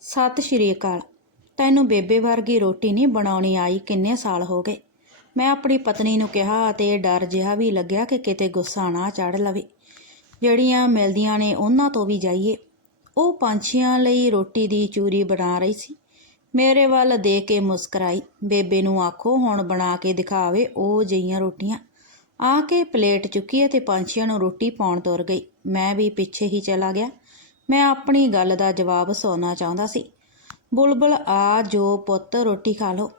ਸਤਿ ਸ਼੍ਰੀ ਅਕਾਲ। ਤੈਨੂੰ ਬੇਬੇ ਵਰਗੀ ਰੋਟੀ ਨਹੀਂ ਬਣਾਉਣੀ ਆਈ ਕਿੰਨੇ ਸਾਲ ਹੋ ਗਏ। ਮੈਂ ਆਪਣੀ ਪਤਨੀ ਨੂੰ ਕਿਹਾ ਅਤੇ ਡਰ ਜਿਹਾ ਵੀ ਲੱਗਿਆ ਕਿ ਕਿਤੇ ਗੁੱਸਾ ਨਾ ਚੜ ਲਵੇ। ਜਿਹੜੀਆਂ ਮਿਲਦੀਆਂ ਨੇ ਉਹਨਾਂ ਤੋਂ ਵੀ ਜਾਈਏ। ਉਹ ਪੰਛੀਆਂ ਲਈ ਰੋਟੀ ਦੀ ਚੂਰੀ ਬਣਾ ਰਹੀ ਸੀ। ਮੇਰੇ ਵੱਲ ਦੇ ਕੇ ਮੁਸਕਰਾਈ। ਬੇਬੇ ਨੂੰ ਆਖੋ, ਹੁਣ ਬਣਾ ਕੇ ਦਿਖਾਵੇ ਉਹ ਜਈਆਂ ਰੋਟੀਆਂ। ਆ ਕੇ ਪਲੇਟ ਚੁੱਕੀ ਅਤੇ ਪੰਛੀਆਂ ਨੂੰ ਰੋਟੀ ਪਾਉਣ ਤੁਰ ਗਈ। ਮੈਂ ਵੀ ਪਿੱਛੇ ਹੀ ਚਲਾ ਗਿਆ। ਮੈਂ ਆਪਣੀ ਗੱਲ ਦਾ ਜਵਾਬ ਸੁਣਨਾ ਚਾਹੁੰਦਾ ਸੀ। ਬੁਲਬੁਲ, ਆ ਜੋ ਪੁੱਤ, ਰੋਟੀ ਖਾ ਲਓ।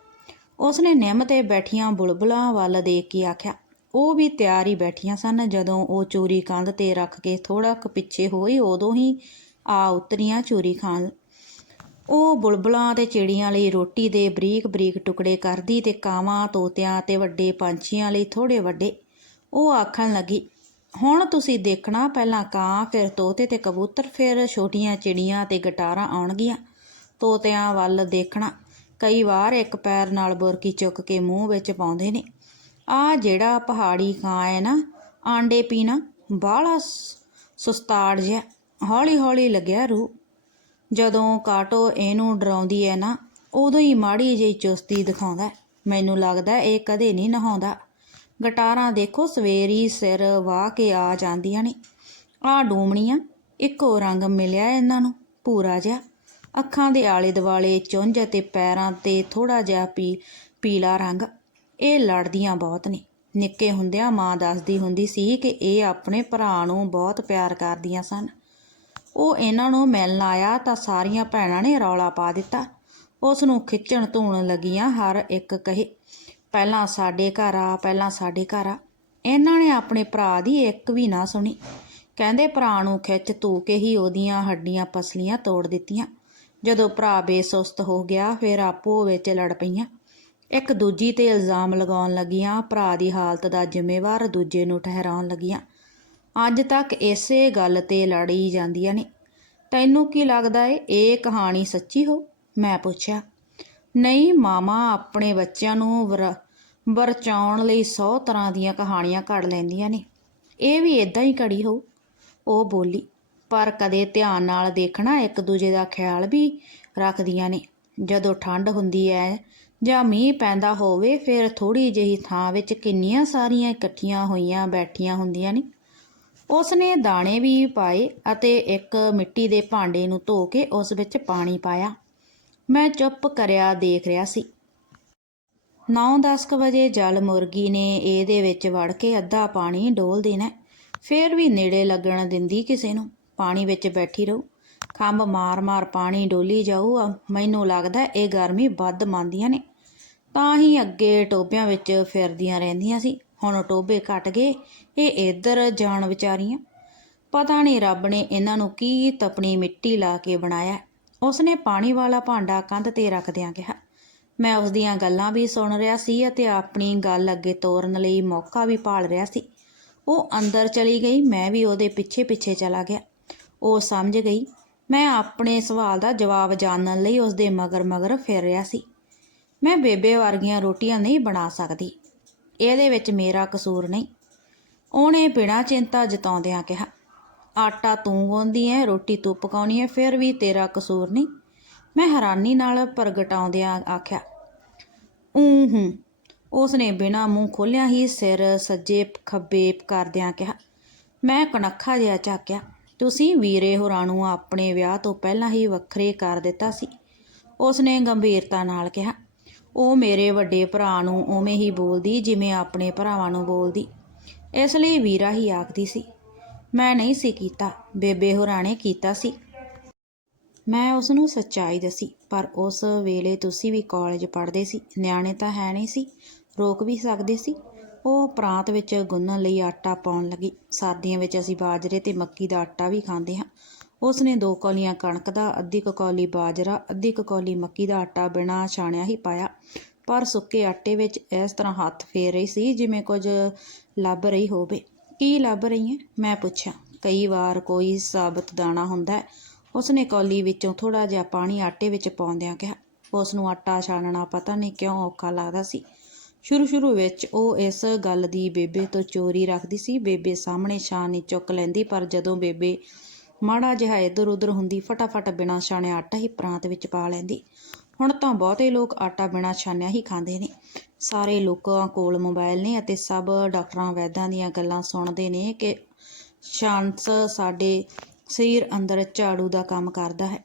ਉਸਨੇ ਨਿੰਮ ਤੇ ਬੈਠੀਆਂ ਬੁਲਬੁਲਾਂ ਵੱਲ ਦੇਖ ਕੇ ਆਖਿਆ, ਉਹ ਵੀ ਤਿਆਰ ਹੀ ਬੈਠੀਆਂ ਸਨ। ਜਦੋਂ ਉਹ ਚੂਰੀ ਕੰਧ ਤੇ ਰੱਖ ਕੇ ਥੋੜਾ ਕੁ ਪਿੱਛੇ ਹੋਈ, ਉਦੋਂ ਹੀ ਆ ਉਤਰੀਆਂ ਚੂਰੀ ਖਾਣ। ਉਹ ਬੁਲਬੁਲਾਂ ਤੇ ਚਿੜੀਆਂ ਲਈ ਰੋਟੀ ਦੇ ਬਰੀਕ ਬਰੀਕ ਟੁਕੜੇ ਕਰਦੀ ਤੇ ਕਾਵਾਂ, ਤੋਤਿਆਂ ਤੇ ਵੱਡੇ ਪੰਛੀਆਂ ਲਈ ਥੋੜੇ ਵੱਡੇ। ਉਹ ਆਖਣ ਲੱਗੀ ਹੁਣ ਤੁਸੀਂ ਦੇਖਣਾ, ਪਹਿਲਾਂ ਕਾਂ, ਫਿਰ ਤੋਤੇ ਤੇ ਕਬੂਤਰ, ਫਿਰ ਛੋਟੀਆਂ ਚਿੜੀਆਂ ਤੇ ਗਟਾਰਾਂ ਆਉਣਗੀਆਂ। ਤੋਤਿਆਂ ਵੱਲ ਦੇਖਣਾ। ਕਈ ਵਾਰ ਇੱਕ ਪੈਰ ਨਾਲ ਬੁਰਕੀ ਚੁੱਕ ਕੇ ਮੂੰਹ ਵਿੱਚ ਪਾਉਂਦੇ ਨੇ। ਆ ਜਿਹੜਾ ਪਹਾੜੀ ਕਾਂ ਹੈ ਨਾ, ਆਂਡੇ ਪੀਣਾ ਬਾਹਲਾ ਸੁਸਤਾੜ ਜਿਹਾ ਹੌਲੀ ਹੌਲੀ ਲੱਗਿਆ ਰੂ ਜਦੋਂ ਕਾਟੋ ਇਹਨੂੰ ਡਰਾਉਂਦੀ ਹੈ ਨਾ, ਉਦੋਂ ਹੀ ਮਾੜੀ ਜਿਹੀ ਚੁਸਤੀ ਦਿਖਾਉਂਦਾ ਮੈਨੂੰ ਲੱਗਦਾ ਇਹ ਕਦੇ ਨਹੀਂ ਨਹਾਉਂਦਾ। ਗਟਾਰਾਂ ਦੇਖੋ, ਸਵੇਰੀ ਸਿਰ ਵਾਹ ਕੇ ਆ ਜਾਂਦੀਆਂ ਨੇ। ਆ ਡੂਮਣੀਆਂ, ਇੱਕੋ ਰੰਗ ਮਿਲਿਆ ਇਹਨਾਂ ਨੂੰ ਪੂਰਾ ਜਿਹਾ। ਅੱਖਾਂ ਦੇ ਆਲੇ ਦੁਆਲੇ ਚੁੰਝ ਅਤੇ ਪੈਰਾਂ ਤੇ ਥੋੜਾ ਜਿਹਾ ਪੀ, ਪੀਲਾ ਰੰਗ। ਇਹ ਲੜਦੀਆਂ ਬਹੁਤ ਨੇ। ਨਿੱਕੇ ਹੁੰਦਿਆਂ ਮਾਂ ਦੱਸਦੀ ਹੁੰਦੀ ਸੀ ਕਿ ਇਹ ਆਪਣੇ ਭਰਾ ਨੂੰ ਬਹੁਤ ਪਿਆਰ ਕਰਦੀਆਂ ਸਨ। ਉਹ ਇਹਨਾਂ ਨੂੰ ਮਿਲਣ ਆਇਆ ਤਾਂ ਸਾਰੀਆਂ ਭੈਣਾਂ ਨੇ ਰੌਲਾ ਪਾ ਦਿੱਤਾ। ਉਸ ਨੂੰ ਖਿੱਚਣ ਧੂਣ ਲੱਗੀਆਂ, ਹਰ ਇੱਕ ਕਹੇ ਪਹਿਲਾਂ ਸਾਡੇ ਘਰ ਆ, ਪਹਿਲਾਂ ਸਾਡੇ ਘਰ ਆ। ਇਹਨਾਂ ਨੇ ਆਪਣੇ ਭਰਾ ਦੀ ਇੱਕ ਵੀ ਨਾ ਸੁਣੀ। ਕਹਿੰਦੇ ਭਰਾ ਨੂੰ ਖਿੱਚ ਤੂ ਕੇ ਹੀ ਉਹਦੀਆਂ ਹੱਡੀਆਂ ਪਸਲੀਆਂ ਤੋੜ ਦਿੱਤੀਆਂ। ਜਦੋਂ ਭਰਾ ਬੇਸੁਸਤ ਹੋ ਗਿਆ, ਫਿਰ ਆਪੋ ਵਿੱਚ ਲੜ ਪਈਆਂ। ਇੱਕ ਦੂਜੀ ਤੇ ਇਲਜ਼ਾਮ ਲਗਾਉਣ ਲੱਗੀਆਂ। ਭਰਾ ਦੀ ਹਾਲਤ ਦਾ ਜ਼ਿੰਮੇਵਾਰ ਦੂਜੇ ਨੂੰ ਠਹਿਰਾਉਣ ਲੱਗੀਆਂ। ਅੱਜ ਤੱਕ ਇਸੇ ਗੱਲ ਤੇ ਲੜੀ ਜਾਂਦੀਆਂ ਨੇ। ਤੈਨੂੰ ਕੀ ਲੱਗਦਾ ਏ? ਇਹ ਕਹਾਣੀ ਸੱਚੀ ਹੋ? ਮੈਂ ਪੁੱਛਿਆ। ਨਹੀਂ, ਮਾਮਾ ਆਪਣੇ ਬੱਚਿਆਂ ਨੂੰ ਬਰਚਾਉਣ ਲਈ 100 ਤਰ੍ਹਾਂ ਦੀਆਂ ਕਹਾਣੀਆਂ ਘੜ ਲੈਂਦੀਆਂ ਨੇ। ਇਹ ਵੀ ਇਦਾਂ ਹੀ ਘੜੀ ਹੋਊ। ਉਹ ਬੋਲੀ, ਪਰ ਕਦੇ ਧਿਆਨ ਨਾਲ ਦੇਖਣਾ ਇੱਕ ਦੂਜੇ ਦਾ ਖਿਆਲ ਵੀ ਰੱਖਦੀਆਂ ਨੇ। ਜਦੋਂ ਠੰਡ ਹੁੰਦੀ ਹੈ ਜਾਂ ਮੀਂਹ ਪੈਂਦਾ ਹੋਵੇ, ਫਿਰ ਥੋੜੀ ਜਿਹੀ ਥਾਂ ਵਿੱਚ ਕਿੰਨੀਆਂ ਸਾਰੀਆਂ ਇਕੱਠੀਆਂ ਹੋਈਆਂ ਬੈਠੀਆਂ ਹੁੰਦੀਆਂ ਨੇ। ਉਸ ਨੇ ਦਾਣੇ ਵੀ ਪਾਏ ਅਤੇ ਇੱਕ ਮਿੱਟੀ ਦੇ ਭਾਂਡੇ ਨੂੰ ਧੋ ਕੇ ਉਸ ਵਿੱਚ ਪਾਣੀ ਪਾਇਆ। ਮੈਂ ਚੁੱਪ ਕਰਿਆ ਦੇਖ ਰਿਹਾ ਸੀ। 9-10 ਵਜੇ ਜਲ ਮੁਰਗੀ ਨੇ ਇਹਦੇ ਵਿੱਚ ਵੜ ਕੇ ਅੱਧਾ ਪਾਣੀ ਡੋਲ ਦੇਣਾ ਫੇਰ ਵੀ ਨੇੜੇ ਲੱਗਣ ਦਿੰਦੀ ਕਿਸੇ ਨੂੰ। ਪਾਣੀ ਵਿੱਚ ਬੈਠੀ ਰਹੂ। ਖੰਭ ਮਾਰ-ਮਾਰ ਪਾਣੀ ਡੋਲੀ ਜਾਊ। ਅ, ਮੈਨੂੰ ਲੱਗਦਾ ਇਹ ਗਰਮੀ ਵੱਧ ਮੰਨਦੀਆਂ ਨੇ। ਤਾਂ ਹੀ ਅੱਗੇ ਟੋਬਿਆਂ ਵਿੱਚ ਫਿਰਦੀਆਂ ਰਹਿੰਦੀਆਂ ਸੀ। ਹੁਣ ਟੋਬੇ ਘਟ ਗਏ। ਇਹ ਇੱਧਰ ਜਾਣ ਵਿਚਾਰੀਆਂ। ਪਤਾ ਨਹੀਂ ਰੱਬ ਨੇ ਇਹਨਾਂ ਨੂੰ ਕੀ ਤਪਣੀ ਮਿੱਟੀ ਲਾ ਕੇ ਬਣਾਇਆ। ਉਸਨੇ ਪਾਣੀ ਵਾਲਾ ਭਾਂਡਾ ਕੰਧ ਤੇ ਰੱਖਦਿਆਂ ਕਿਹਾ ਮੈਂ ਉਸ ਦੀਆਂ ਗੱਲਾਂ ਵੀ ਸੁਣ ਰਿਹਾ ਸੀ ਅਤੇ ਆਪਣੀ ਗੱਲ ਅੱਗੇ ਤੋਰਨ ਲਈ ਮੌਕਾ ਵੀ ਭਾਲ ਰਿਹਾ ਸੀ। ਉਹ ਅੰਦਰ ਚਲੀ ਗਈ, ਮੈਂ ਵੀ ਉਹਦੇ ਪਿੱਛੇ ਪਿੱਛੇ ਚਲਾ ਗਿਆ। ਉਹ ਸਮਝ ਗਈ, ਮੈਂ ਆਪਣੇ ਸਵਾਲ ਦਾ ਜਵਾਬ ਜਾਣਨ ਲਈ ਉਸ ਦੇ ਮਗਰ ਮਗਰ ਫਿਰ ਰਿਹਾ ਸੀ। ਮੈਂ ਬੇਬੇ ਵਰਗੀਆਂ ਰੋਟੀਆਂ ਨਹੀਂ ਬਣਾ ਸਕਦੀ, ਇਹਦੇ ਵਿੱਚ ਮੇਰਾ ਕਸੂਰ ਨਹੀਂ। ਉਹਨੇ ਬਿਨਾਂ ਚਿੰਤਾ ਜਤਾਉਂਦਿਆਂ ਕਿਹਾ, ਆਟਾ ਤੂੰ ਗੁੰਦੀ ਐ, ਰੋਟੀ ਤੂੰ ਪਕਾਉਣੀ ਐ, ਫਿਰ ਵੀ ਤੇਰਾ ਕਸੂਰ ਨਹੀਂ। ਮੈਂ ਹੈਰਾਨੀ ਨਾਲ ਪ੍ਰਗਟਾਉਂਦਿਆਂ ਆਖਿਆ ਊਂ ਹੂੰ। ਉਸਨੇ ਬਿਨਾਂ ਮੂੰਹ ਖੋਲਿਆ ਹੀ ਸਿਰ ਸੱਜੇ ਖੱਬੇ ਕਰਦਿਆਂ ਕਿਹਾ, ਮੈਂ ਕਣਖਾ ਜਿਹਾ ਝਾਕਿਆ। ਤੁਸੀਂ ਵੀਰੇ ਹੋਰਾਂ ਨੂੰ ਆਪਣੇ ਵਿਆਹ ਤੋਂ ਪਹਿਲਾਂ ਹੀ ਵੱਖਰੇ ਕਰ ਦਿੱਤਾ ਸੀ। ਉਸਨੇ ਗੰਭੀਰਤਾ ਨਾਲ ਕਿਹਾ, ਉਹ ਮੇਰੇ ਵੱਡੇ ਭਰਾ ਨੂੰ ਉਵੇਂ ਹੀ ਬੋਲਦੀ ਜਿਵੇਂ ਆਪਣੇ ਭਰਾਵਾਂ ਨੂੰ ਬੋਲਦੀ। ਇਸ ਲਈ ਵੀਰਾ ਹੀ ਆਖਦੀ ਸੀ, ਮੈਂ ਨਹੀਂ ਸੀ ਕੀਤਾ, ਬੇਬੇ ਹੋਰਾਂ ਨੇ ਕੀਤਾ ਸੀ। ਮੈਂ ਉਸ ਨੂੰ ਸੱਚਾਈ ਦੱਸੀ, ਪਰ ਉਸ ਵੇਲੇ ਤੁਸੀਂ ਵੀ ਕਾਲਜ ਪੜ੍ਹਦੇ ਸੀ, ਨਿਆਣੇ ਤਾਂ ਹੈ ਨਹੀਂ ਸੀ, ਰੋਕ ਵੀ ਸਕਦੇ ਸੀ। ਉਹ ਪ੍ਰਾਂਤ ਵਿੱਚ ਗੁੰਨਣ ਲਈ ਆਟਾ ਪਾਉਣ ਲੱਗੀ। ਸਰਦੀਆਂ ਵਿੱਚ ਅਸੀਂ ਬਾਜਰੇ ਤੇ ਮੱਕੀ ਦਾ ਆਟਾ ਵੀ ਖਾਂਦੇ ਹਾਂ। ਉਸ ਨੇ ਦੋ ਕੌਲੀਆਂ ਕਣਕ ਦਾ, ਅੱਧੀ ਕੁ ਕੌਲੀ ਬਾਜਰਾ, ਅੱਧੀ ਕੁ ਕੌਲੀ ਮੱਕੀ ਦਾ ਆਟਾ ਬਿਨਾਂ ਛਾਣਿਆ ਹੀ ਪਾਇਆ। ਪਰ ਸੁੱਕੇ ਆਟੇ ਵਿੱਚ ਇਸ ਤਰ੍ਹਾਂ ਹੱਥ ਫੇਰ ਰਹੀ ਸੀ, ਜਿਵੇਂ ਕੁਝ ਲੱਭ ਰਹੀ ਹੋਵੇ। ਕੀ ਲੱਭ ਰਹੀ ਹੈ ਮੈਂ ਪੁੱਛਿਆ। ਕਈ ਵਾਰ ਕੋਈ ਸਾਬਤ ਦਾਣਾ ਹੁੰਦਾ ਉਸਨੇ ਕੌਲੀ ਵਿੱਚੋਂ ਥੋੜਾ ਜਿਹਾ ਪਾਣੀ ਆਟੇ ਵਿੱਚ ਪਾਉਂਦਿਆਂ ਕਿਹਾ ਉਸ ਨੂੰ ਆਟਾ ਛਾਣਨਾ ਪਤਾ ਨਹੀਂ ਕਿਉਂ ਔਖਾ ਲੱਗਦਾ ਸੀ। ਸ਼ੁਰੂ ਸ਼ੁਰੂ ਵਿੱਚ ਉਹ ਇਸ ਗੱਲ ਦੀ ਬੇਬੇ ਤੋਂ ਚੋਰੀ ਰੱਖਦੀ ਸੀ। ਬੇਬੇ ਸਾਹਮਣੇ ਛਾਣੀ ਚੁੱਕ ਲੈਂਦੀ, ਪਰ ਜਦੋਂ ਬੇਬੇ ਮਾੜਾ ਜਿਹਾ ਇੱਧਰ ਉੱਧਰ ਹੁੰਦੀ, ਫਟਾਫਟ ਬਿਨਾਂ ਛਾਣਿਆ ਆਟਾ ਹੀ ਪ੍ਰਾਂਤ ਵਿੱਚ ਪਾ ਲੈਂਦੀ। ਹੁਣ ਤਾਂ ਬਹੁਤੇ ਲੋਕ ਆਟਾ ਬਿਨਾਂ ਛਾਨਿਆ ਹੀ ਖਾਂਦੇ ਨੇ। ਸਾਰੇ ਲੋਕਾਂ ਕੋਲ ਮੋਬਾਈਲ ਨੇ ਅਤੇ ਸਭ ਡਾਕਟਰਾਂ ਵੈਦਾਂ ਦੀਆਂ ਗੱਲਾਂ ਸੁਣਦੇ ਨੇ ਕਿ ਸ਼ਾਂਸ ਸਾਡੇ ਸਰੀਰ ਅੰਦਰ ਝਾੜੂ ਦਾ ਕੰਮ ਕਰਦਾ ਹੈ।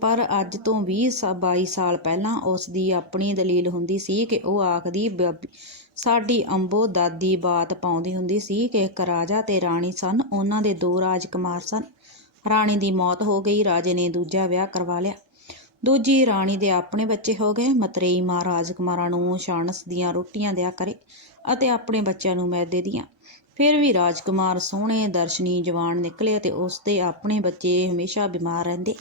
ਪਰ ਅੱਜ ਤੋਂ 20 ਸਾ 22 ਸਾਲ ਪਹਿਲਾਂ ਉਸ ਦੀ ਆਪਣੀ ਦਲੀਲ ਹੁੰਦੀ ਸੀ ਕਿ ਉਹ ਆਖਦੀ ਬ- ਸਾਡੀ ਅੰਬੋ ਦਾਦੀ ਬਾਤ ਪਾਉਂਦੀ ਹੁੰਦੀ ਸੀ ਕਿ ਇੱਕ ਰਾਜਾ ਤੇ ਰਾਣੀ ਸਨ। ਉਹਨਾਂ ਦੇ ਦੋ ਰਾਜਕੁਮਾਰ ਸਨ। ਰਾਣੀ ਦੀ ਮੌਤ ਹੋ ਗਈ, ਰਾਜੇ ਨੇ ਦੂਜਾ ਵਿਆਹ ਕਰਵਾ ਲਿਆ। ਦੂਜੀ ਰਾਣੀ ਦੇ ਆਪਣੇ ਬੱਚੇ ਹੋ ਗਏ। ਮਤਰੇਈ ਮਾਂ ਰਾਜਕੁਮਾਰਾਂ ਨੂੰ ਸ਼ਾਨਸ ਦੀਆਂ ਰੋਟੀਆਂ ਦਿਆ ਕਰੇ ਅਤੇ ਆਪਣੇ ਬੱਚਿਆਂ ਨੂੰ ਮੈਦੇ ਦੀਆਂ ਫਿਰ ਵੀ ਰਾਜਕੁਮਾਰ ਸੋਹਣੇ, ਦਰਸ਼ਨੀ ਜਵਾਨ ਨਿਕਲੇ ਅਤੇ ਉਸ ਦੇ ਆਪਣੇ ਬੱਚੇ ਹਮੇਸ਼ਾ ਬਿਮਾਰ ਰਹਿੰਦੇ।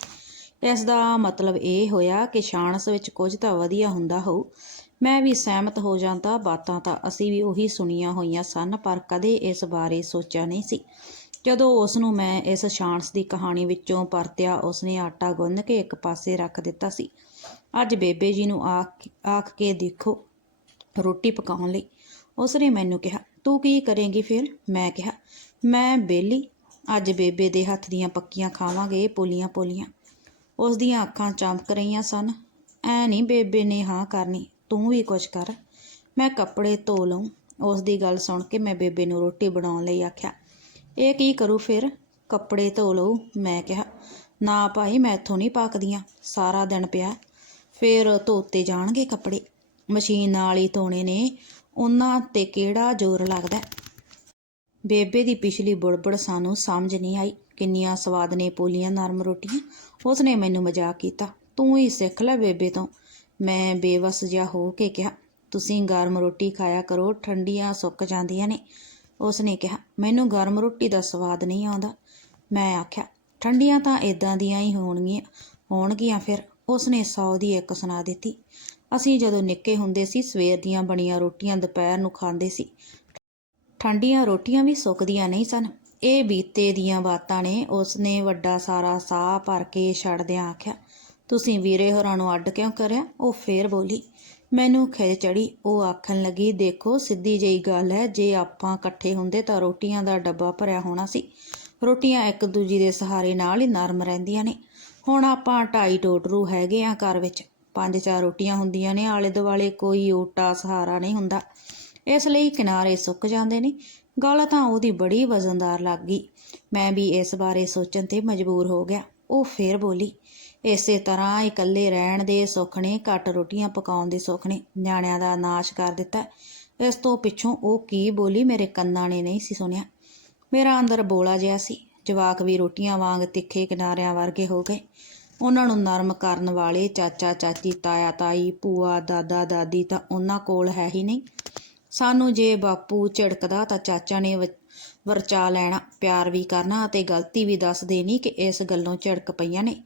ਇਸ ਦਾ ਮਤਲਬ ਇਹ ਹੋਇਆ ਕਿ ਸ਼ਾਨਸ ਵਿੱਚ ਕੁਝ ਤਾਂ ਵਧੀਆ ਹੁੰਦਾ ਹੋਊ। ਮੈਂ ਵੀ ਸਹਿਮਤ ਹੋ ਜਾਂਦਾ, ਬਾਤਾਂ ਤਾਂ ਅਸੀਂ ਵੀ ਉਹੀ ਸੁਣੀਆਂ ਹੋਈਆਂ ਸਨ, ਪਰ ਕਦੇ ਇਸ ਬਾਰੇ ਸੋਚਿਆ ਨਹੀਂ ਸੀ। ਜਦੋਂ ਉਸ ਨੂੰ ਮੈਂ ਇਸ ਸ਼ਾਨਸ ਦੀ ਕਹਾਣੀ ਵਿੱਚੋਂ ਪਰਤਿਆ, ਉਸਨੇ ਆਟਾ ਗੁੰਨ ਕੇ ਇੱਕ ਪਾਸੇ ਰੱਖ ਦਿੱਤਾ ਸੀ। ਅੱਜ ਬੇਬੇ ਜੀ ਨੂੰ ਆਖ ਆਖ ਕੇ ਦੇਖੋ, ਰੋਟੀ ਪਕਾਉਣ ਲਈ। ਉਸਨੇ ਮੈਨੂੰ ਕਿਹਾ ਤੂੰ ਕੀ ਕਰੇਂਗੀ ਫਿਰ? ਮੈਂ ਕਿਹਾ, ਮੈਂ ਬੇਲੀ, ਅੱਜ ਬੇਬੇ ਦੇ ਹੱਥ ਦੀਆਂ ਪੱਕੀਆਂ ਖਾਵਾਂਗੇ ਪੋਲੀਆਂ ਪੋਲੀਆਂ। ਉਸ ਦੀਆਂ ਅੱਖਾਂ ਚਮਕ ਰਹੀਆਂ ਸਨ। ਐ ਨਹੀਂ ਬੇਬੇ ਨੇ ਹਾਂ ਕਰਨੀ, ਤੂੰ ਵੀ ਕੁਝ ਕਰ। ਮੈਂ ਕੱਪੜੇ ਧੋ ਲਵਾਂ ਉਸ ਦੀ ਗੱਲ ਸੁਣ ਕੇ ਮੈਂ ਬੇਬੇ ਨੂੰ ਰੋਟੀ ਬਣਾਉਣ ਲਈ ਆਖਿਆ, ਇਹ ਕੀ ਕਰੂ ਫਿਰ? ਕੱਪੜੇ ਧੋ ਲਓ ਮੈਂ ਕਿਹਾ, ਨਾ ਭਾਈ ਮੈਂ ਇੱਥੋਂ ਨਹੀਂ ਪਾਕਦੀਆਂ, ਸਾਰਾ ਦਿਨ ਪਿਆ। ਫਿਰ ਧੋਤੇ ਜਾਣਗੇ ਕੱਪੜੇ। ਮਸ਼ੀਨ ਨਾਲ ਹੀ ਧੋਣੇ ਨੇ। ਉਹਨਾਂ ਤੇ ਕਿਹੜਾ ਜ਼ੋਰ ਲੱਗਦਾ ਬੇਬੇ ਦੀ ਪਿਛਲੀ ਬੁੜਬੁੜ ਸਾਨੂੰ ਸਮਝ ਨਹੀਂ ਆਈ। ਕਿੰਨੀਆਂ ਸਵਾਦ ਨੇ ਪੋਲੀਆਂ ਨਰਮ ਰੋਟੀਆਂ। ਉਸਨੇ ਮੈਨੂੰ ਮਜ਼ਾਕ ਕੀਤਾ। ਤੂੰ ਹੀ ਸਿੱਖ ਲੈ ਬੇਬੇ ਤੋਂ। ਮੈਂ ਬੇਵਸ ਜਿਹਾ ਹੋ ਕੇ ਕਿਹਾ। ਤੁਸੀਂ ਗਰਮ ਰੋਟੀ ਖਾਇਆ ਕਰੋ, ਠੰਡੀਆਂ ਸੁੱਕ ਜਾਂਦੀਆਂ ਨੇ। ਉਸਨੇ ਕਿਹਾ। ਮੈਨੂੰ ਗਰਮ ਰੋਟੀ ਦਾ ਸਵਾਦ ਨਹੀਂ ਆਉਂਦਾ। ਮੈਂ ਆਖਿਆ। ਠੰਡੀਆਂ ਤਾਂ ਇਦਾਂ ਦੀਆਂ ਹੀ ਹੋਣਗੀਆਂ। ਹੋਣਗੀਆਂ ਫਿਰ। ਉਸਨੇ ਸੌ ਦੀ ਇੱਕ ਸੁਣਾ ਦਿੱਤੀ। ਅਸੀਂ ਜਦੋਂ ਨਿੱਕੇ ਹੁੰਦੇ ਸੀ, ਸਵੇਰ ਦੀਆਂ ਬਣੀਆਂ ਰੋਟੀਆਂ ਦੁਪਹਿਰ ਨੂੰ ਖਾਂਦੇ ਸੀ। ਠੰਡੀਆਂ ਰੋਟੀਆਂ ਵੀ ਸੁੱਕਦੀਆਂ ਨਹੀਂ ਸਨ। ਇਹ ਬੀਤੇ ਦੀਆਂ ਬਾਤਾਂ ਨੇ, ਉਸਨੇ ਵੱਡਾ ਸਾਰਾ ਸਾਹ ਭਰ ਕੇ ਛੱਡਦਿਆਂ ਆਖਿਆ, ਤੁਸੀਂ ਵੀਰੇ ਹੋਰਾਂ ਨੂੰ ਅੱਡ ਕਿਉਂ ਕਰਿਆ? ਉਹ ਫੇਰ ਬੋਲੀ, ਮੈਨੂੰ ਖਿਜ ਚੜੀ ਉਹ ਆਖਣ ਲੱਗੀ, ਦੇਖੋ, ਸਿੱਧੀ ਜਿਹੀ ਗੱਲ ਹੈ, ਜੇ ਆਪਾਂ ਇਕੱਠੇ ਹੁੰਦੇ ਤਾਂ ਰੋਟੀਆਂ ਦਾ ਡੱਬਾ ਭਰਿਆ ਹੋਣਾ ਸੀ। ਰੋਟੀਆਂ ਇੱਕ ਦੂਜੀ ਦੇ ਸਹਾਰੇ ਨਾਲ ਹੀ ਨਰਮ ਰਹਿੰਦੀਆਂ ਨੇ। ਹੁਣ ਆਪਾਂ ਢਾਈ ਟੋਟਰੂ ਹੈਗੇ ਆ ਘਰ ਵਿੱਚ। ਪੰਜ ਚਾਰ ਰੋਟੀਆਂ ਹੁੰਦੀਆਂ ਨੇ, ਆਲੇ ਦੁਆਲੇ ਕੋਈ ਓਟਾ ਸਹਾਰਾ ਨਹੀਂ ਹੁੰਦਾ। ਇਸ ਲਈ ਕਿਨਾਰੇ ਸੁੱਕ ਜਾਂਦੇ ਨੇ। ਗੱਲ ਤਾਂ ਉਹਦੀ ਬੜੀ ਵਜ਼ਨਦਾਰ ਲੱਗ ਗਈ। ਮੈਂ ਵੀ ਇਸ ਬਾਰੇ ਸੋਚਣ ਤੇ ਮਜਬੂਰ ਹੋ ਗਿਆ। ਉਹ ਫੇਰ ਬੋਲੀ, ਇਸੇ ਤਰ੍ਹਾਂ ਇਕੱਲੇ ਰਹਿਣ ਦੇ ਸੁੱਖ ਨੇ, ਘੱਟ ਰੋਟੀਆਂ ਪਕਾਉਣ ਦੇ ਸੁੱਖ ਨੇ। ਨਿਆਣਿਆਂ ਦਾ ਨਾਸ਼ ਕਰ ਦਿੱਤਾ। ਇਸ ਤੋਂ ਪਿੱਛੋਂ ਉਹ ਕੀ ਬੋਲੀ ਮੇਰੇ ਕੰਨਾਂ ਨੇ ਨਹੀਂ ਸੀ ਸੁਣਿਆ। ਮੇਰਾ ਅੰਦਰ ਬੋਲਾ ਜਿਹਾ ਸੀ। ਜਵਾਕ ਵੀ ਰੋਟੀਆਂ ਵਾਂਗ ਤਿੱਖੇ ਕਿਨਾਰਿਆਂ ਵਰਗੇ ਹੋ ਗਏ। ਉਹਨਾਂ ਨੂੰ ਨਰਮ ਕਰਨ ਵਾਲੇ ਚਾਚਾ, ਚਾਚੀ, ਤਾਇਆ, ਤਾਈ, ਭੂਆ, ਦਾਦਾ, ਦਾਦੀ ਤਾਂ ਉਹਨਾਂ ਕੋਲ ਹੈ ਹੀ ਨਹੀਂ। ਸਾਨੂੰ ਜੇ ਬਾਪੂ ਝਿੜਕਦਾ ਤਾਂ ਚਾਚਾ ਨੇ ਵ- ਵਰਚਾ ਲੈਣਾ, ਪਿਆਰ ਵੀ ਕਰਨਾ ਅਤੇ ਗਲਤੀ ਵੀ ਦੱਸ ਦੇਣੀ ਕਿ ਇਸ ਗੱਲੋਂ ਝਿੜਕ ਪਈਆਂ ਨੇ।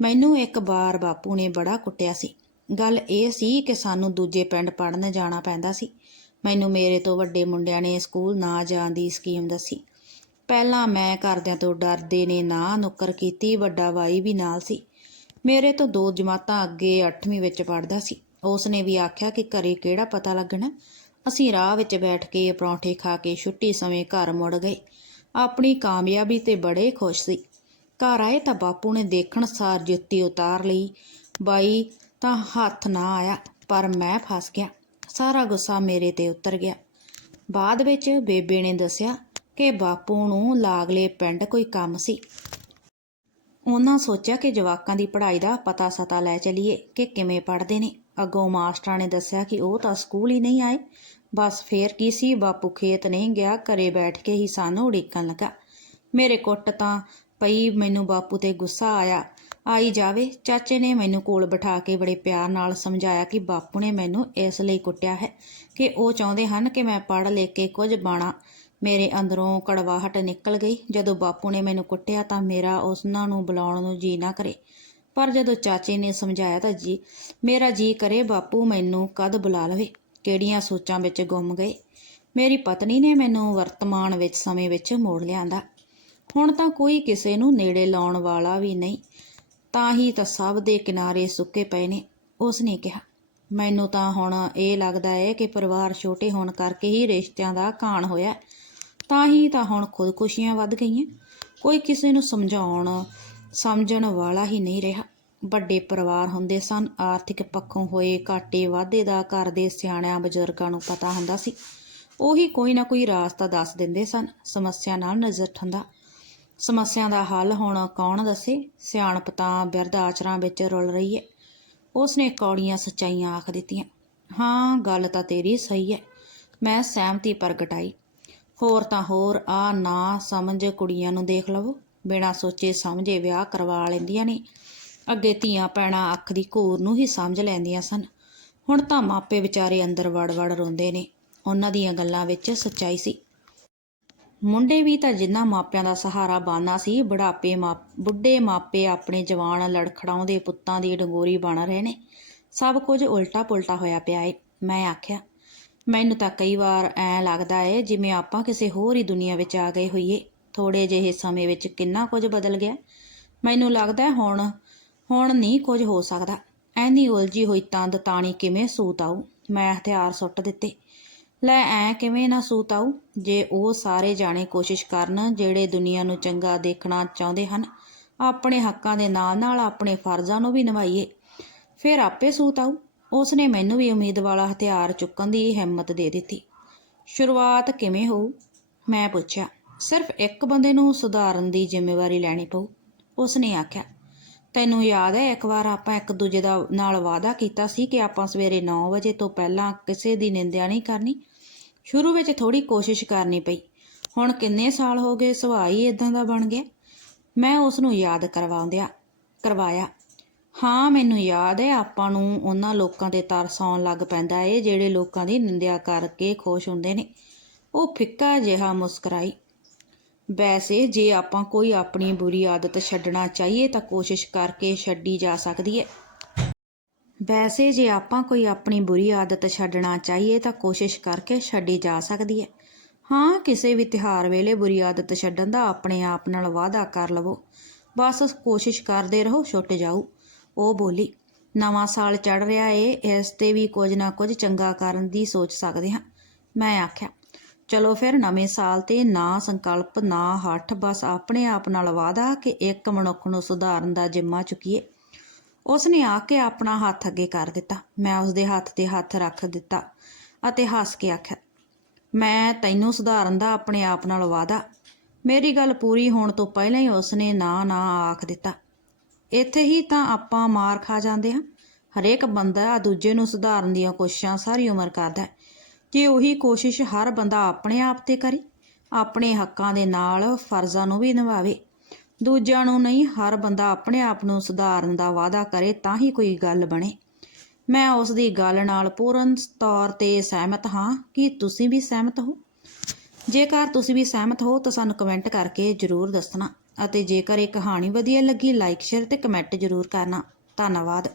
ਮੈਨੂੰ ਇੱਕ ਵਾਰ ਬਾਪੂ ਨੇ ਬੜਾ ਕੁੱਟਿਆ ਸੀ। ਗੱਲ ਇਹ ਸੀ ਕਿ ਸਾਨੂੰ ਦੂਜੇ ਪਿੰਡ ਪੜਨ ਜਾਣਾ ਪੈਂਦਾ ਸੀ। ਮੈਨੂੰ ਮੇਰੇ ਤੋਂ ਵੱਡੇ ਮੁੰਡਿਆਂ ਨੇ ਸਕੂਲ ਨਾ ਜਾਣ ਦੀ ਸਕੀਮ ਦੱਸੀ। ਪਹਿਲਾਂ ਮੈਂ ਘਰਦਿਆਂ ਤੋਂ ਡਰਦੇ ਨੇ, ਨਾ ਨੁੱਕਰ ਕੀਤੀ, ਵੱਡਾ ਬਾਈ ਵੀ ਨਾਲ ਸੀ। ਮੇਰੇ ਤੋਂ ਦੋ ਜਮਾਤਾਂ ਅੱਗੇ 8ਵੀਂ ਵਿੱਚ ਪੜਦਾ ਸੀ। ਉਸ ਨੇ ਵੀ ਆਖਿਆ ਕਿ ਘਰੇ ਕਿਹੜਾ ਪਤਾ ਲੱਗਣਾ? ਅਸੀਂ ਰਾਹ ਵਿੱਚ ਬੈਠ ਕੇ ਪਰੌਂਠੇ ਖਾ ਕੇ ਛੁੱਟੀ ਸਮੇਂ ਘਰ ਮੁੜ ਗਏ। ਆਪਣੀ ਕਾਮਯਾਬੀ ਤੇ ਬੜੇ ਖੁਸ਼ ਸੀ। ਘਰ ਆਏ ਤਾਂ ਬਾਪੂ ਨੇ ਦੇਖਣ ਸਾਰ ਜੁੱਤੀ ਉਤਾਰ ਲਈ। ਬਾਈ, ਤਾਂ ਹੱਥ ਨਾ ਆਇਆ, ਪਰ ਮੈਂ ਫਸ ਗਿਆ। ਸਾਰਾ ਗੁੱਸਾ ਮੇਰੇ ਤੇ ਉਤਰ ਗਿਆ। ਬਾਅਦ ਵਿੱਚ ਬੇਬੇ ਨੇ ਦੱਸਿਆ ਕਿ ਬਾਪੂ ਨੂੰ ਲਾਗਲੇ ਪਿੰਡ ਕੋਈ ਕੰਮ ਸੀ। ਉਹਨਾਂ ਸੋਚਿਆ ਕਿ ਜਵਾਕਾਂ ਦੀ ਪੜ੍ਹਾਈ ਦਾ ਪਤਾ ਸਤਾ ਲੈ ਚਲੀਏ ਕਿ ਕਿਵੇਂ ਪੜ੍ਹਦੇ ਨੇ। ਅੱਗੋਂ ਮਾਸਟਰਾਂ ਨੇ ਦੱਸਿਆ ਕਿ ਉਹ ਤਾਂ ਸਕੂਲ ਹੀ ਨਹੀਂ ਆਏ। ਬਸ ਫੇਰ ਕੀ ਸੀ, ਬਾਪੂ ਖੇਤ ਨਹੀਂ ਗਿਆ, ਘਰੇ ਬੈਠ ਕੇ ਹੀ ਸਾਨੂੰ ਉਡੀਕਣ ਲੱਗਾ। ਮੇਰੇ ਕੁੱਟ ਤਾਂ ਪਈ, ਮੈਨੂੰ ਬਾਪੂ ਤੇ ਗੁੱਸਾ ਆਇਆ। ਆਈ ਜਾਵੇ, ਚਾਚੇ ਨੇ ਮੈਨੂੰ ਕੋਲ ਬਿਠਾ ਕੇ ਬੜੇ ਪਿਆਰ ਨਾਲ ਸਮਝਾਇਆ ਕਿ ਬਾਪੂ ਨੇ ਮੈਨੂੰ ਇਸ ਲਈ ਕੁੱਟਿਆ ਹੈ ਕਿ ਉਹ ਚਾਹੁੰਦੇ ਹਨ ਕਿ ਮੈਂ ਪੜ੍ਹ ਲਿਖ ਕੇ ਕੁਝ ਬਾਣਾ ਮੇਰੇ ਅੰਦਰੋਂ ਕੜਵਾਹਟ ਨਿਕਲ ਗਈ। ਜਦੋਂ ਬਾਪੂ ਨੇ ਮੈਨੂੰ ਕੁੱਟਿਆ ਤਾਂ ਮੇਰਾ ਉਸਨਾਂ ਨੂੰ ਬੁਲਾਉਣ ਨੂੰ ਜੀ ਨਾ ਕਰੇ। ਪਰ ਜਦੋਂ ਚਾਚੇ ਨੇ ਸਮਝਾਇਆ ਤਾਂ ਜੀ, ਮੇਰਾ ਜੀ ਕਰੇ ਬਾਪੂ, ਮੈਨੂੰ ਕਦ ਬੁਲਾ ਲਵੇ? ਕਿਹੜੀਆਂ ਸੋਚਾਂ ਵਿੱਚ ਗੁੰਮ ਗਏ? ਮੇਰੀ ਪਤਨੀ ਨੇ ਮੈਨੂੰ ਵਰਤਮਾਨ ਵਿੱਚ ਸਮੇਂ ਵਿੱਚ ਮੋੜ ਲਿਆਂਦਾ। ਹੁਣ ਤਾਂ ਕੋਈ ਕਿਸੇ ਨੂੰ ਨੇੜੇ ਲਾਉਣ ਵਾਲਾ ਵੀ ਨਹੀਂ, ਤਾਂ ਹੀ ਤਾਂ ਸਭ ਦੇ ਕਿਨਾਰੇ ਸੁੱਕੇ ਪਏ ਨੇ ਉਸ ਨੇ ਕਿਹਾ। ਮੈਨੂੰ ਤਾਂ ਹੁਣ ਇਹ ਲੱਗਦਾ ਹੈ ਕਿ ਪਰਿਵਾਰ ਛੋਟੇ ਹੋਣ ਕਰਕੇ ਹੀ ਰਿਸ਼ਤਿਆਂ ਦਾ ਕਾਣ ਹੋਇਆ। ਤਾਂ ਹੀ ਤਾਂ ਹੁਣ ਖੁਦਕੁਸ਼ੀਆਂ ਵੱਧ ਗਈਆਂ। ਕੋਈ ਕਿਸੇ ਨੂੰ ਸਮਝਾਉਣ, ਸਮਝਣ ਵਾਲਾ ਹੀ ਨਹੀਂ ਰਿਹਾ। ਵੱਡੇ ਪਰਿਵਾਰ ਹੁੰਦੇ ਸਨ, ਆਰਥਿਕ ਪੱਖੋਂ ਹੋਏ ਘਾਟੇ ਵਾਧੇ ਦਾ ਘਰ ਦੇ ਸਿਆਣਿਆਂ ਬਜ਼ੁਰਗਾਂ ਨੂੰ ਪਤਾ ਹੁੰਦਾ ਸੀ। ਉਹੀ ਕੋਈ ਨਾ ਕੋਈ ਰਾਸਤਾ ਦੱਸ ਦਿੰਦੇ ਸਨ, ਸਮੱਸਿਆ ਨਾਲ ਨਜਿੱਠਣ ਦਾ ਸਮੱਸਿਆ ਦਾ ਹੱਲ ਹੁਣ ਕੌਣ ਦੱਸੇ? ਸਿਆਣਪ ਤਾਂ ਬਿਰਧ ਆਚਰਾਂ ਵਿੱਚ ਰੁਲ ਰਹੀ ਹੈ। ਉਸਨੇ ਕੌੜੀਆਂ ਸੱਚਾਈਆਂ ਆਖ ਦਿੱਤੀਆਂ। ਹਾਂ, ਗੱਲ ਤਾਂ ਤੇਰੀ ਸਹੀ ਹੈ। ਮੈਂ ਸਹਿਮਤੀ ਪ੍ਰਗਟਾਈ। ਹੋਰ ਤਾਂ ਹੋਰ ਆ ਨਾ ਸਮਝ ਕੁੜੀਆਂ ਨੂੰ ਦੇਖ ਲਵੋ। ਬਿਨਾਂ ਸੋਚੇ ਸਮਝੇ ਵਿਆਹ ਕਰਵਾ ਲੈਂਦੀਆਂ ਨੇ। ਅੱਗੇ ਧੀਆਂ ਪੈਣਾ ਅੱਖ ਦੀ ਘੂਰ ਨੂੰ ਹੀ ਸਮਝ ਲੈਂਦੀਆਂ ਸਨ। ਹੁਣ ਤਾਂ ਮਾਪੇ ਵਿਚਾਰੇ ਅੰਦਰ ਵੜ-ਵੜ ਰੋਂਦੇ ਨੇ। ਉਹਨਾਂ ਦੀਆਂ ਗੱਲਾਂ ਵਿੱਚ ਸੱਚਾਈ ਸੀ। ਮੁੰਡੇ ਵੀ ਤਾਂ ਜਿੰਨਾ ਮਾਪਿਆਂ ਦਾ ਸਹਾਰਾ ਬਾਨਾ ਸੀ, ਬੁਢਾਪੇ ਮਾਪ, ਬੁੱਢੇ ਮਾਪੇ ਆਪਣੇ ਜਵਾਨ ਲੜਖੜਾਉਂਦੇ ਪੁੱਤਾਂ ਦੀ ਡੰਗੋਰੀ ਬਣ ਰਹੇ ਨੇ। ਸਭ ਕੁਝ ਉਲਟਾ ਪੁਲਟਾ ਹੋਇਆ ਪਿਆ ਏ, ਮੈਂ ਆਖਿਆ। ਮੈਨੂੰ ਤਾਂ ਕਈ ਵਾਰ ਐ ਲੱਗਦਾ ਏ, ਜਿਵੇਂ ਆਪਾਂ ਕਿਸੇ ਹੋਰ ਹੀ ਦੁਨੀਆ ਵਿੱਚ ਆ ਗਏ ਹੋਈਏ। ਥੋੜੇ ਜਿਹੇ ਸਮੇਂ ਵਿੱਚ ਕਿੰਨਾ ਕੁਝ ਬਦਲ ਗਿਆ। ਮੈਨੂੰ ਲੱਗਦਾ ਹੁਣ ਹੁਣ ਨਹੀਂ ਕੁਝ ਹੋ ਸਕਦਾ। ਐਨੀ ਉਲਝੀ ਹੋਈ ਤੰਦ ਤਾਣੀ ਕਿਵੇਂ ਸੂਤ ਆਊ? ਮੈਂ ਹਥਿਆਰ ਸੁੱਟ ਦਿੱਤੇ। ਲੈ ਐ ਕਿਵੇਂ ਨਾ ਸੂਤ ਆਊ? ਜੇ ਉਹ ਸਾਰੇ ਜਾਣੇ ਕੋਸ਼ਿਸ਼ ਕਰਨ ਜਿਹੜੇ ਦੁਨੀਆ ਨੂੰ ਚੰਗਾ ਦੇਖਣਾ ਚਾਹੁੰਦੇ ਹਨ, ਆਪਣੇ ਹੱਕਾਂ ਦੇ ਨਾਲ ਨਾਲ ਆਪਣੇ ਫਰਜ਼ਾਂ ਨੂੰ ਵੀ ਨਿਭਾਈਏ, ਫਿਰ ਆਪੇ ਸੂਤ ਆਊ ਉਸਨੇ ਮੈਨੂੰ ਵੀ ਉਮੀਦ ਵਾਲਾ ਹਥਿਆਰ ਚੁੱਕਣ ਦੀ ਹਿੰਮਤ ਦੇ ਦਿੱਤੀ। ਸ਼ੁਰੂਆਤ ਕਿਵੇਂ ਹੋਊ? ਮੈਂ ਪੁੱਛਿਆ। ਸਿਰਫ ਇੱਕ ਬੰਦੇ ਨੂੰ ਸੁਧਾਰਨ ਦੀ ਜ਼ਿੰਮੇਵਾਰੀ ਲੈਣੀ ਪਊ, ਉਸਨੇ ਆਖਿਆ। ਤੈਨੂੰ ਯਾਦ ਹੈ, ਇੱਕ ਵਾਰ ਆਪਾਂ ਇੱਕ ਦੂਜੇ ਦਾ ਨਾਲ ਵਾਅਦਾ ਕੀਤਾ ਸੀ ਕਿ ਆਪਾਂ ਸਵੇਰੇ 9 ਵਜੇ ਤੋਂ ਪਹਿਲਾਂ ਕਿਸੇ ਦੀ ਨਿੰਦਿਆ ਨਹੀਂ ਕਰਨੀ? ਸ਼ੁਰੂ ਵਿੱਚ ਥੋੜੀ ਕੋਸ਼ਿਸ਼ ਕਰਨੀ ਪਈ। ਹੁਣ ਕਿੰਨੇ ਸਾਲ ਹੋ ਗਏ, ਸੁਭਾਅ ਹੀ ਇਦਾਂ ਦਾ ਬਣ ਗਿਆ? ਮੈਂ ਉਸ ਨੂੰ ਯਾਦ ਕਰਵਾਉਂਦਿਆ ਕਰਵਾਇਆ। ਹਾਂ, ਮੈਨੂੰ ਯਾਦ ਹੈ, ਆਪਾਂ ਨੂੰ ਉਹਨਾਂ ਲੋਕਾਂ ਤੇ ਤਰਸ ਆਉਣ ਲੱਗ ਪੈਂਦਾ ਏ, ਜਿਹੜੇ ਲੋਕਾਂ ਦੀ ਨਿੰਦਿਆ ਕਰਕੇ ਖੁਸ਼ ਹੁੰਦੇ ਨੇ। ਉਹ ਫਿੱਕਾ ਜਿਹਾ ਮੁਸਕਰਾਈ। ਵੈਸੇ, ਜੇ ਆਪਾਂ ਕੋਈ ਆਪਣੀ ਬੁਰੀ ਆਦਤ ਛੱਡਣਾ ਚਾਹੀਏ, ਤਾਂ ਕੋਸ਼ਿਸ਼ ਕਰਕੇ ਛੱਡੀ ਜਾ ਸਕਦੀ ਹੈ ਵੈਸੇ, ਜੇ ਆਪਾਂ ਕੋਈ ਆਪਣੀ ਬੁਰੀ ਆਦਤ ਛੱਡਣਾ ਚਾਹੀਏ, ਤਾਂ ਕੋਸ਼ਿਸ਼ ਕਰਕੇ ਛੱਡੀ ਜਾ ਸਕਦੀ ਹੈ ਹਾਂ, ਕਿਸੇ ਵੀ ਤਿਹਾਰ ਵੇਲੇ ਬੁਰੀ ਆਦਤ ਛੱਡਣ ਦਾ ਆਪਣੇ ਆਪ ਨਾਲ ਵਾਅਦਾ ਕਰ ਲਵੋ। ਬਸ ਕੋਸ਼ਿਸ਼ ਕਰਦੇ ਰਹੋ, ਛੁੱਟ ਜਾਊ। ਉਹ ਬੋਲੀ, ਨਵਾਂ ਸਾਲ ਚੜ ਰਿਹਾ ਏ, ਇਸ ਤੇ ਵੀ ਕੁਝ ਨਾ ਕੁਝ ਚੰਗਾ ਕਰਨ ਦੀ ਸੋਚ ਸਕਦੇ ਹਾਂ। ਮੈਂ ਆਖਿਆ, ਚਲੋ ਫਿਰ ਨਵੇਂ ਸਾਲ ਤੇ ਨਾ ਸੰਕਲਪ, ਨਾ ਹੱਠ, ਬਸ ਆਪਣੇ ਆਪ ਨਾਲ ਵਾਅਦਾ ਕਿ ਇੱਕ ਮਨੁੱਖ ਨੂੰ ਸੁਧਾਰਨ ਦਾ ਜਿੰਮਾ ਚੁੱਕੀਏ। ਉਸਨੇ ਆ ਕੇ ਆਪਣਾ ਹੱਥ ਅੱਗੇ ਕਰ ਦਿੱਤਾ। ਮੈਂ ਉਸਦੇ ਹੱਥ ਤੇ ਹੱਥ ਰੱਖ ਦਿੱਤਾ ਅਤੇ ਹੱਸ ਕੇ ਆਖਿਆ, ਮੈਂ ਤੈਨੂੰ ਸੁਧਾਰਨ ਦਾ ਆਪਣੇ ਆਪ ਨਾਲ ਵਾਅਦਾ। ਮੇਰੀ ਗੱਲ ਪੂਰੀ ਹੋਣ ਤੋਂ ਪਹਿਲਾਂ ਹੀ ਉਸਨੇ ਨਾ ਨਾ ਆਖ ਦਿੱਤਾ। ਇੱਥੇ ਹੀ ਤਾਂ ਆਪਾਂ ਮਾਰ ਖਾ ਜਾਂਦੇ ਹਾਂ। ਹਰੇਕ ਬੰਦਾ ਦੂਜੇ ਨੂੰ ਸੁਧਾਰਨ ਦੀਆਂ ਕੋਸ਼ਿਸ਼ਾਂ ਸਾਰੀ ਉਮਰ ਕਰਦਾ ਹੈ। ਜੇ ਉਹੀ ਕੋਸ਼ਿਸ਼ ਹਰ ਬੰਦਾ ਆਪਣੇ ਆਪ ਤੇ ਕਰੇ, ਆਪਣੇ ਹੱਕਾਂ ਦੇ ਨਾਲ ਫਰਜ਼ਾਂ ਨੂੰ ਵੀ ਨਿਭਾਵੇ। ਦੂਜਿਆਂ ਨੂੰ ਨਹੀਂ, ਹਰ ਬੰਦਾ ਆਪਣੇ ਆਪ ਨੂੰ ਸੁਧਾਰਨ ਦਾ ਵਾਅਦਾ ਕਰੇ ਤਾਂ ਹੀ ਕੋਈ ਗੱਲ ਬਣੇ। ਮੈਂ ਉਸ ਦੀ ਗੱਲ ਨਾਲ ਪੂਰਨ ਤੌਰ ਤੇ ਸਹਿਮਤ ਹਾਂ ਕਿ ਤੁਸੀਂ ਵੀ ਸਹਿਮਤ ਹੋ। ਜੇਕਰ ਤੁਸੀਂ ਵੀ ਸਹਿਮਤ ਹੋ ਤਾਂ ਸਾਨੂੰ ਕਮੈਂਟ ਕਰਕੇ ਜਰੂਰ ਦੱਸਣਾ। ਅਤੇ ਜੇਕਰ ਇਹ ਕਹਾਣੀ ਵਧੀਆ ਲੱਗੀ ਲਾਈਕ ਸ਼ੇਅਰ ਤੇ ਕਮੈਂਟ ਜਰੂਰ ਕਰਨਾ। ਧੰਨਵਾਦ।